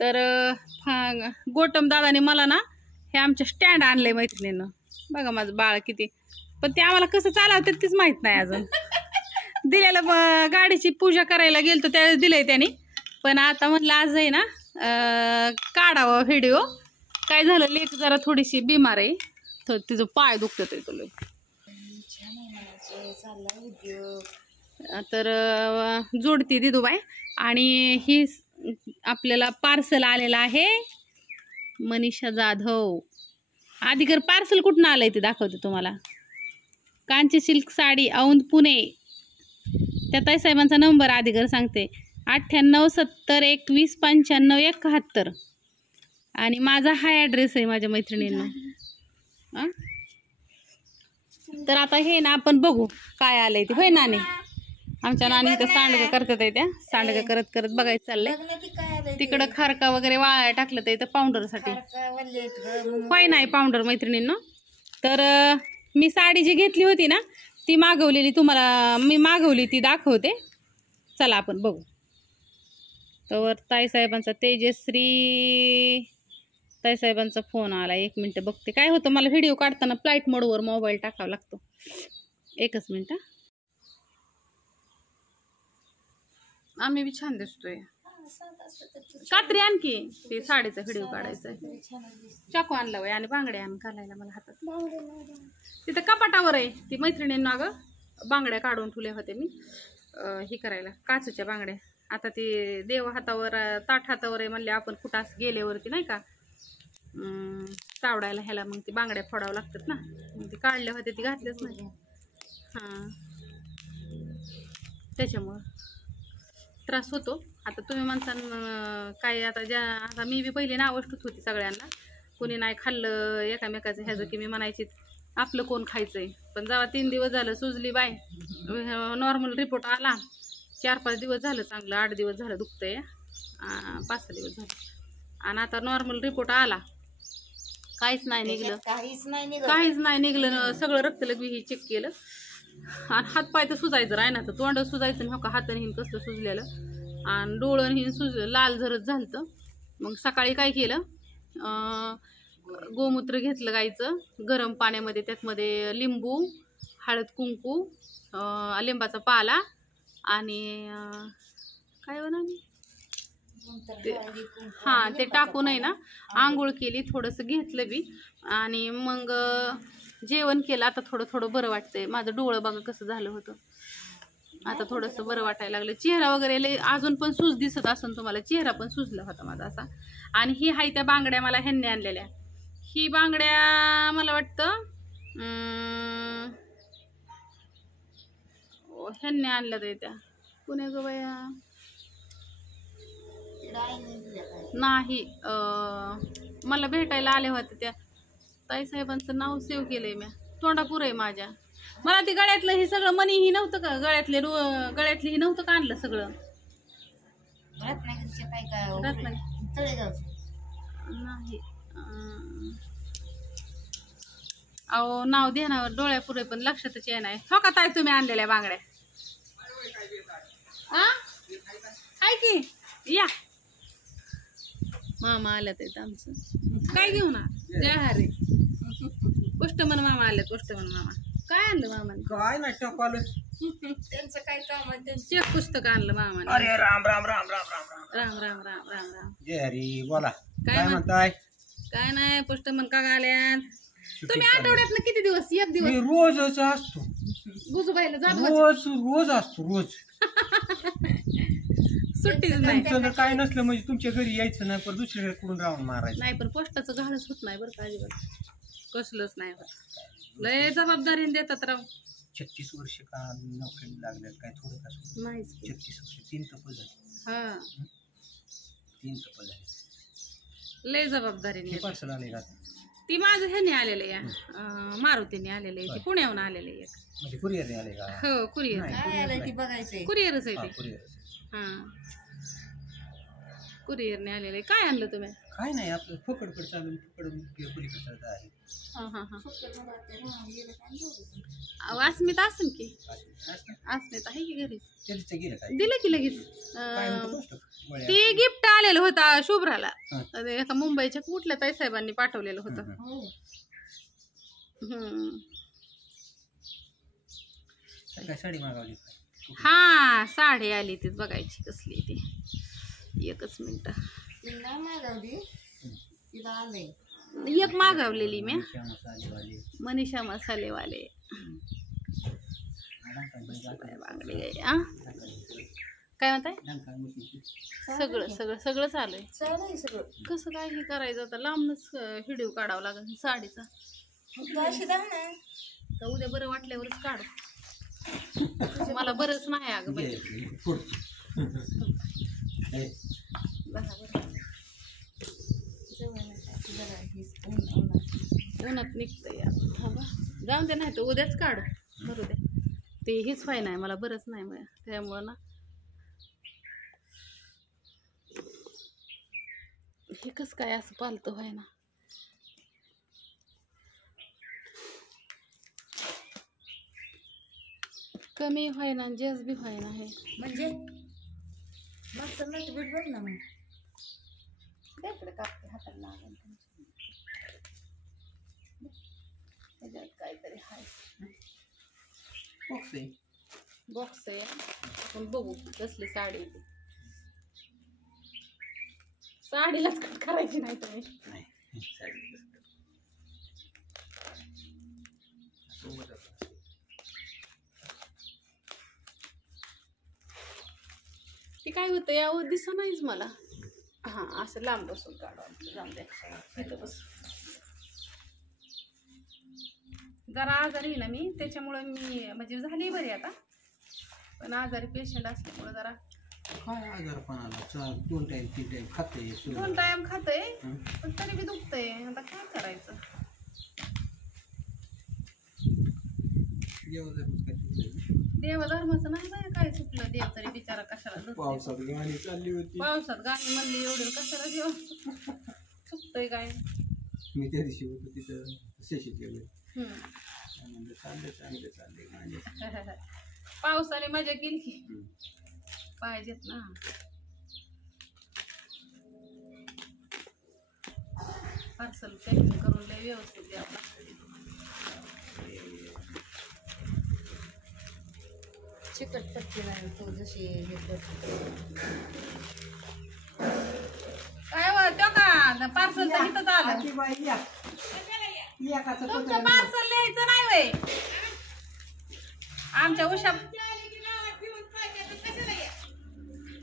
तर गोटम दादाने मला ना हे आमच्या स्टँड आणलंय मैत्रिणीनं. बघा माझं बाळ किती, पण ते आम्हाला कसं चालवतात तेच माहित नाही अजून. दिलेलं गाडीची पूजा करायला गेलतो त्यावेळेस दिलंय त्याने, पण आता म्हटलं आज आहे ना काढावं व्हिडिओ. काय झालं, लेक जरा थोडीशी बिमार आहे, तर तिचं पाय दुखत आहे तुला. तर जोडती दिदूबाई. आणि ही आपल्याला पार्सल आलेलं आहे मनीषा जाधव. आधीकर पार्सल कुठून आलंय ते दाखवते तुम्हाला. कांची सिल्क साडी, औंध, पुणे. त्या ताईसाहेबांचा नंबर आधीकर सांगते, 9870219571. आणि माझा हा ॲड्रेस आहे माझ्या मैत्रिणींना. तर आता हे ना आपण बघू काय आलंय ते. होय नानी, आमच्या नानी इथं सांडगं करतात आहे, त्या सांडगं करत करत बघायचं चाललंय. तिकडं खारका वगैरे वाळायला टाकलं तर इथं पावडरसाठी. होय नाही पावडर मैत्रिणींना. तर मी साडी जी घेतली होती ना ती मागवलेली, तुम्हाला मी मागवली ती दाखवते. चला आपण बघू. तर ताईसाहेबांचा, तेजश्री ताईसाहेबांचा फोन आला. 1 मिनटं बघते काय होतं. मला व्हिडिओ काढताना फ्लाईट मोडवर मोबाईल टाकावा लागतो. एकच मिनटं. आम्ही बी छान दिसतोय. कात्री आणखी ते साडीचा व्हिडिओ काढायचा आहे. चाकू आणला वय आणि बांगड्या आण घालायला मला हातात. तिथं कपाटावर आहे ती मैत्रिणींना ग बांगड्या काढून ठेवल्या होत्या मी हे करायला, काचच्या बांगड्या. आता ती देव हातावर ताट हातावर आहे म्हणले आपण कुठं असं गेल्यावरती नाही का चावडायला ह्याला, मग ती बांगड्या फोडावं लागतात ना. मग ती काढल्या होत्या ती घातल्याच नाही. हां त्याच्यामुळं त्रास होतो. आता तुम्ही माणसांना काय, आता मी बी पहिली नावच ठेवत होती सगळ्यांना. कोणी नाही खाल्लं एकामेकाचं ह्याचं की मी म्हणायची आपलं कोण खायचंय. पण जेव्हा 3 दिवस झालं सुजली बाय, नॉर्मल रिपोर्ट आला. 4-5 दिवस झालं चांगलं, 8 दिवस झालं दुखतंय, 5-6 दिवस झालं. आणि आता नॉर्मल रिपोर्ट आला, काहीच नाही निघलं, काहीच नाही निघलं. सगळं रक्त लगवी चेक केलं आणि हातपाय तर सुजायचं राही ना, तर तोंड सुजायचं नाही. हो का हाताने हिन कसलं सुजलेलं आणि डोळं हिन लाल झरत झालतं. मग सकाळी काय केलं, गोमूत्र घेतलं गाईचं गरम पाण्यामध्ये, त्यातमध्ये लिंबू, हळद, कुंकू, लिंबाचा पाला आणि काय म्हणा हां ते टाकून आहे ना आंघोळ केली, थोडंसं घेतलं बी आणि मग जेवण केलं. आता थोडं थोडं बरं वाटतंय. माझं डोळं बघा कसं झालं होतं, आता थोडंसं बरं वाटायला लागलं. चेहरा वगैरे लय अजून पण सूज दिसत असून तुम्हाला, चेहरा पण सुजला होता माझा असा. आणि ही हाय त्या बांगड्या मला ह्यांनी आणलेल्या. ही बांगड्या मला वाटतं ह्यांनी आणल्या तर त्या पुण्या ग बाया नाही, मला भेटायला आल्या होत्या त्या ताईसाहेबांचं नाव सेव्ह केलंय मी, तोंडापूर आहे माझ्या. मला ती गळ्यातलं हे सगळं मनी ही नव्हतं का, गळ्यातली ही नव्हतं का आणलं सगळं नाही. अहो नाव ध्यानावर डोळ्यापुरे पण लक्षातच येणार. हो का ताई तुम्ही आणलेल्या बांगड्या हाय की या मामा आल्यात आहेत आमचं. काय घेऊन जय हरे पोस्टमन मामा आल्यात. पोस्टमन मामा काय आणलं मामाने? काय नाही टपाल त्यांचं काय काम आहे, त्यांचं चेक पुस्तक आणलं मामाने. अरे राम राम राम राम राम राम राम राम राम राम. जय हरी बोला. काय म्हणताय? काय नाही पोस्टमन का आल्यात. तुम्ही आठवड्यात किती दिवस? 1 दिवस. मी रोजच असतो गुजूबाईला जा रोज असतो रोज. सुट्टीच नाही. तुमचं काय नसलं म्हणजे तुमच्या घरी यायचं नाही, पण दुसरीकडे कुठून राहून मारायचं नाही. पण पोस्टाचं घालच होत नाही बरं का, अजिबात कसलंच नाही होत. लय जबाबदारीने देतात राव. 36 वर्ष का नोकरी लागले काय थोडं का नाही. 36 वर्ष 3 तप झाले. हा 3 तप झाले. लय जबाबदारीने. पार्सल आले का? ती माझं ह्याने आलेलं या मारुतीने आलेलं आहे, ती पुण्याहून आलेलं आहे. म्हणजे कुरिअर आले का? हो कुरिअर. कुरिअरच आहे ते. कुरिअर. हा कुरिअरने आलेले. काय आणलं तुम्ही? काय नाही आपलं फकडकड चालून पलीकडे चालत आहे. हा हा हा. अस्मिता असेल की. अस्मिता आहे की घरी? त्याचं गेलं काय दिलं की लगेच. काय होतं गोष्ट? वळ्या. ते गिफ्ट आलेलं होतं शुभ्राला. हा. ते एका मुंबईच्या कुठल्या ताईसाहेबांनी पाठवलेलं होतं. काय साडी मागवली काय? हा साडी आली तीच बघायची कसली ती. एकच मिनिट. एक मागवलेली मी. त्या मसालेवाले. मनीषा मसालेवाले. बांगडी आहे. आ? काय म्हणताय? सगळं सगळं सगळं चालू आहे. कसं काय हे करायचं आता लांबच व्हिडिओ काढावा लागेल साडीचा. तर उद्या बरं वाटल्यावरच काढू. मला बरंच नाही अगं बाई. उन्हात निघतंय आता. जाऊन दे नाही तर उद्याच काढू. बरं दे ते हेच फाय नाही मला बरंच नाही मग त्यामुळं ना हे कसं काय असं पालतं व्हाय ना. कमी व्हाय ना जेस बी व्हाय ना हे म्हणजे मस्त नट बीट बघ ना मग त्याकडे कापते हाताला लागेल त्याच्यात काहीतरी हाय. बॉक्स आहे. बॉक्स आहे आपण बघू कसली साडी आहे ती. साडीलाच कट करायची नाही तुम्ही. नाही साडी ती काय होतं यावर दिसत नाहीच मला. हा असं लांब बसून काढा. जाऊन द्या इथं बस. जरा आजारी ना मी त्याच्यामुळे मी म्हणजे झाली बरी आता पण आजारी पेशंट असल्यामुळे जरा काय आजारपणाला 2 टाइम 3 टाइम खाते. 2 टाइम खातोय पण तरी बी दुखतंय. आता काय करायचं. देवधर्माचं नाही बाय काय चुकलं. देव तरी बिचारा कशाला दुखतोय. पावसात गाडी चालली होती. पावसात गाणी म्हणली एवढं कशाला देव चुकतंय काय. मी त्या दिवशी होतो तिथं शेशीत गेलो. हम्म. चालले गाणी. पावसाने मजा केली की पाहिजेत ना. पार्सल पॅकिंग करून लय व्यवस्थित द्यावं लागतं. चिकट पट्टी नाही तू जशी हे करते. काय हो तो का पार्सल तर इथंच आलं. आजी बाई या. एकाचं तुमचं पत्र पार्सल लिहायचं नाही वय. आमच्या उषा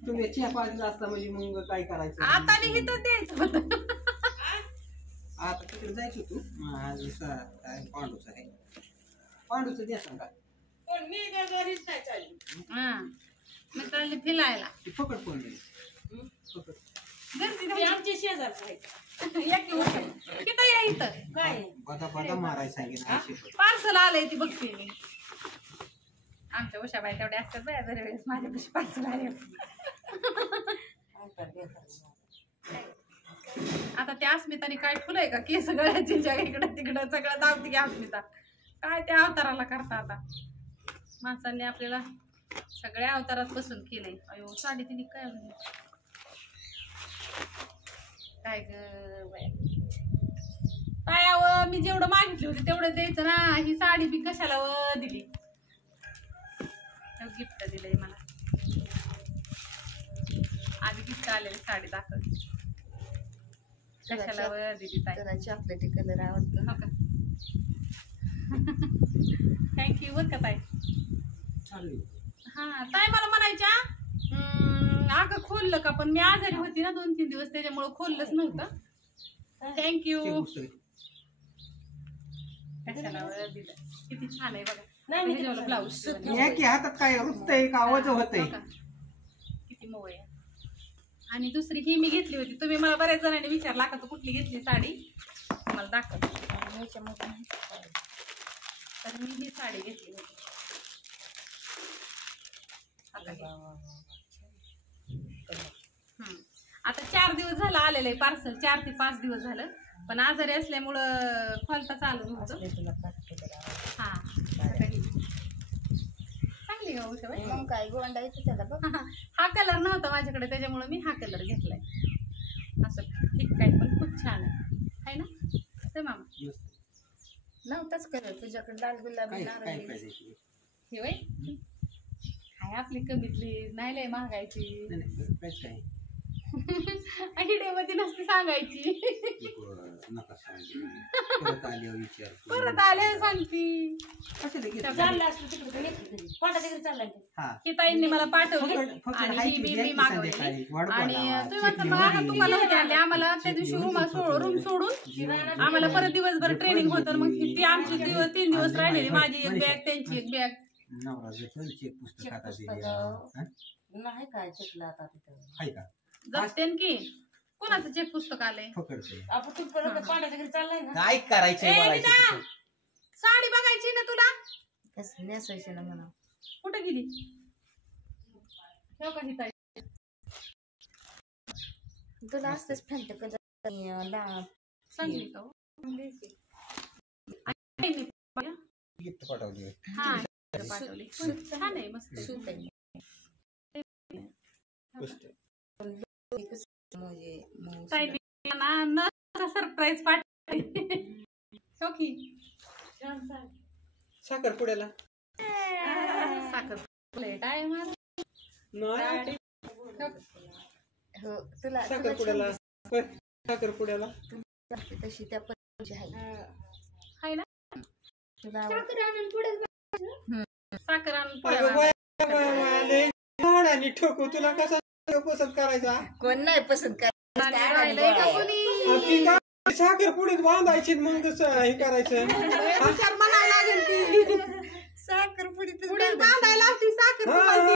तुम्ही चहा पाजला असता म्हणजे मग काय करायचं. आता मी इथं द्यायचं होतं. आता तिकडे जायचं तू. आज काय पांडूच आहे. पांडूचं द्या सांगा. हा मी चालली फिरायला. ती फकड कोण नाही. फकड गर्दी आमचे शेजारचं आहे. किती या इथं काय बदा बदा मारायला सांगेन. पार्सल आलंय ती बघते मी. आमच्या उषाबाई तेवढे असतात बाया दरवेळेस माझ्यापाशी पार्सल आले. आता त्या अस्मिताने काय ठुलंय का केस गळ्याच्या इकडं तिकडं सगळं धावती की अस्मिता. काय त्या अवताराला करता आता. माणसांनी आपल्याला सगळ्या अवतारात पसंत केलंय. अयो साडी तिने काय काय ग बाया. काय मी जेवढं मागितली होती तेवढं द्यायचं ना. ही साडी बी कशाला दिली. गिफ्ट दिलंय मला. आधी गिफ्ट आलेली साडी दाखव. कशाला दिली ताई. चॉकलेटी कलर आवडतो. हो का थँक्यू बरं का ताई. हा ताई मला म्हणायच्या अगं खोललं का पण मी आजारी होती ना 2-3 दिवस त्याच्यामुळे खोललंच नव्हतं. थँक्यू. कशाला दिलं. किती छान आहे बघा. ब्लाऊज की हातात काय रुतय का आवाज होतय. किती मऊ आहे. आणि दुसरी ही मी घेतली होती. तुम्ही मला बऱ्याच जणांनी विचारला का तू कुठली घेतली साडी मला दाखव. तर मी ही साडी घेतली होती. आता झालं आलेलं आहे पार्सल, 4 ते 5 दिवस झालं. पण आजारी असल्यामुळं खोलता चालू नव्हतं. असले तुला पाठवते जरा. हा चांगली का उषा बाई? मग काय गोंडा येतो त्याला बघ. हा कलर नव्हता माझ्याकडे त्याच्यामुळे मी हा कलर घेतलाय. असं ठीक काय पण खूप छान आहे ना ते मामा. मस्त. नव्हताच कलर तुझ्याकडे लाल गुलाबी काय काय नारंगी. पाहिजे तुला? हे वय काय आपली कमीतली नाही लय महागायची. नाही नाही काहीच काय हिडेमध्ये नसती सांगायची. नका सांगू. परत आल्यावर विचार परत आल्यावर सांगती. कशाला घेतलं? चाललं असलं तिकडे तर येते घरी. कोणत्या तिकडे चाललाय ते? हा ही ताईंनी मला पाठवली फक्त आणि हाय ही की मी द्यायची मागवली. संध्याकाळी. वाढ आणि बोलावा. तुम्ही म्हणता चटणी बघा वडी. तुम्हाला होते आले आम्हाला त्या दिवशी रूम सोडून आम्हाला परत दिवसभर ट्रेनिंग होतं. मग ती आमची 3 दिवस राहिलेली. माझी एक बॅग त्यांची एक बॅग. नवरा जपून चेक पुस्तक चेक आता पुस्तकं. दिली. हा? नाही काय चेकलं आता तिथं. हाय का जगतेन की कोणाचं चेक पुस्तक आलंय. फकडते आपण तू परत पाण्याच्या घरी चाललाय ना. काय करायचंय ए, बोलायचं निदा, तिथं? साडी बघायची ना तुला. कसं नेसायचं ना म्हणा. कुठे गेली ठेव का ही ताई. तुला असतेच फॅन्ट कलर चांगली का हो? आणि मी गिफ्ट पाठवली हा पाठवली. छान आहे मस्त आहे. सूट आहे. मस्त. म्हणजे ताई ना सरप्राईज पाठवली. हो की साखरपुड्याला साखर प्लेट आहे माझं. नाही हो तुला साखरपुड्याला साखरपुड्याला तशी त्या पद्धतीची आहे. आहे ना तुला साखर आणून अगं पुढे बाय, झाडाने ठोकू तुला कसा पसंत करायचा? कोण नाही पसंत राहिलंय का कोणी. आपली काय साखरपुडीत बांधायची मग कसं हे करायचं? विचार म्हणायला लागेल ती. साखर पुढे पुढे बांधायला लागती साखर हा. तुम्हाला.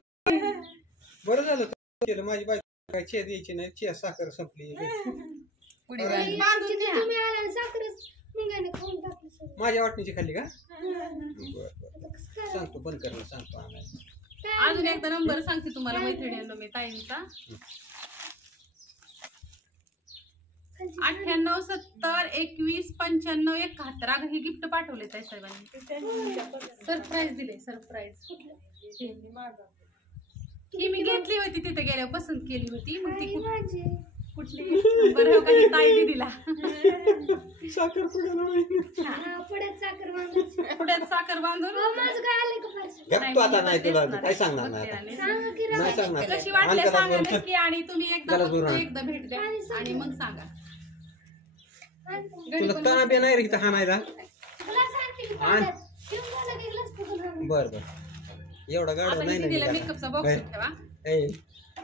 बरं झालं तू केलं. माझी बायको काय चे द्यायची नाही. चे साखर संपली. पुढे बांधून द्या. माझ्या वाटणीची खाल्ली का? बरं सांगतो बंद करायला सांगतो आणायला. अजून एकदा नंबर सांगते तुम्हाला मैत्रिणींनो मी ताईंचा. 98 70 21 95 71. अगं हे गिफ्ट पाठवले ताई साहेबांनी. सरप्राईज दिले सरप्राईज. ही मी घेतली होती तिथे गेल्यावर पसंत केली होती. मग ती कुठली बरं हो का ही ताई दिदीला. साखरपुड्याला पुढ्यात साखर बांधून गप्प आता नाही तुला काय सांगणार नाही आता. नाही सांगणार. कशी वाटली सांगा आणखी नक्की. आणि तुम्ही एकदा गरज फक्त बरं. एकदा भेट द्या आणि मग सांगा. तुला ताब्या नाही रे इथं हाणायला. आण. बर बर एवढा गाडा आता नाही मी दिला ना मेकअपचा बॉक्स ठेवा. ए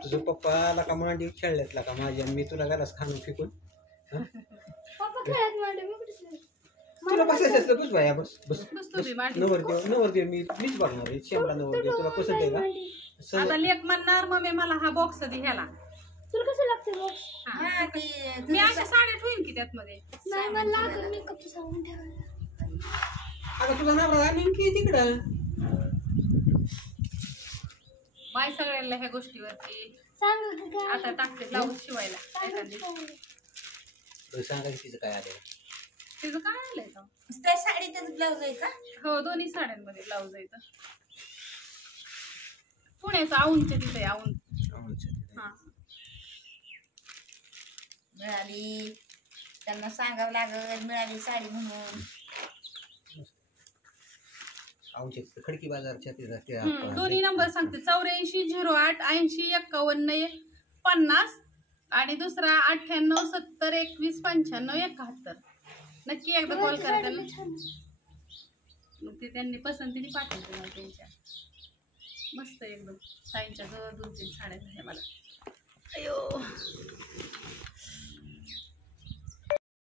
तुझं पप्पा आला का मांडी खेळल्यातला का माझी आणि मी तुला घरात खाणून फेकून हा? तुला बसायचं असलं बस बाया बस बस बसतो मी मांडी. नवरदेव मीच बघणार आहे. शेमला नवरदेव तुला पसंत आहे का? आता लेक म्हणणार मम्मी मला हा बॉक्स दे ह्याला. हा. मी अशा साड्या ठेवीन की त्यात मध्ये. अगं तुला नवरा नेमकी तिकडं बाय सगळ्यांना ह्या गोष्टीवरती. आता टाकते ब्लाऊज शिवायला एखादी. सांगायचं तिचं काय आलं. तिचं काय आलंय का? त्या साडीतच ब्लाऊज आहे का? हो दोन्ही साड्यांमध्ये ब्लाऊज आहे इथं. पुण्याचं औंधच्या तिथे औंध. हा मिळाली त्यांना सांगावं लागल मिळाली साडी म्हणून. खडकी बाजारच्या दोन्ही नंबर सांगते. 84 08 80 51 50 आणि दुसरा 98 70 21 95 71. नक्की एकदा कॉल करा त्यांना. मग ते त्यांनी पसंतीने पाठवते मला त्यांच्या. मस्त एकदम ताईंच्या जवळ 2-3 साड्या झाल्या मला.